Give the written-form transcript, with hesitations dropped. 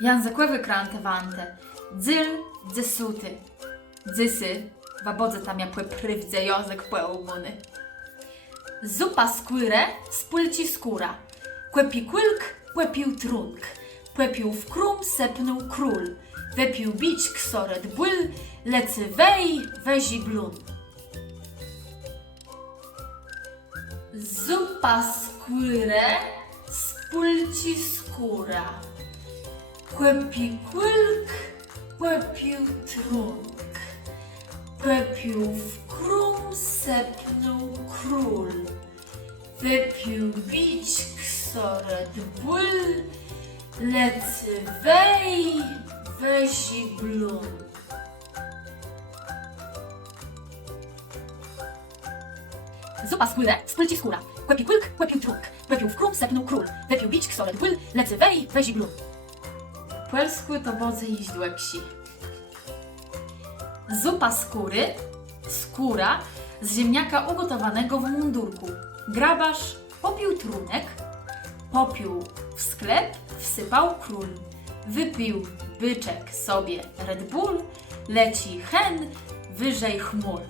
Jan zakłewy krante wante, dzyl, dzysuty, dzysy, wabodze tam ja płe prywdze, jozek płe umuny. Zupa skłyre, spólci skóra, kłepi kłylk, płepił trunk, płepił w krum, sepnął król, wepił bić ksoret błyl, lecy wej, wezi blun. Zupa skłyre, spólci skóra, kłepi kłylk, płepił trunk, płepił w krum, sepnął król, wypił bić ksoret błyl, lecy wej, wezi blun. Zupa skłyre, spólci skóra, kłepi kłylk, płepił trunk, płepił w krum, sepnął król, wypił bić ksoret błyl, lecy wej, wezi blun. Płelskły to wodze i źdłe psi. Zupa skóry, skóra z ziemniaka ugotowanego w mundurku. Grabarz popił trunek, popił w sklep, wsypał król. Wypił byczek sobie Red Bull, leci hen wyżej chmur.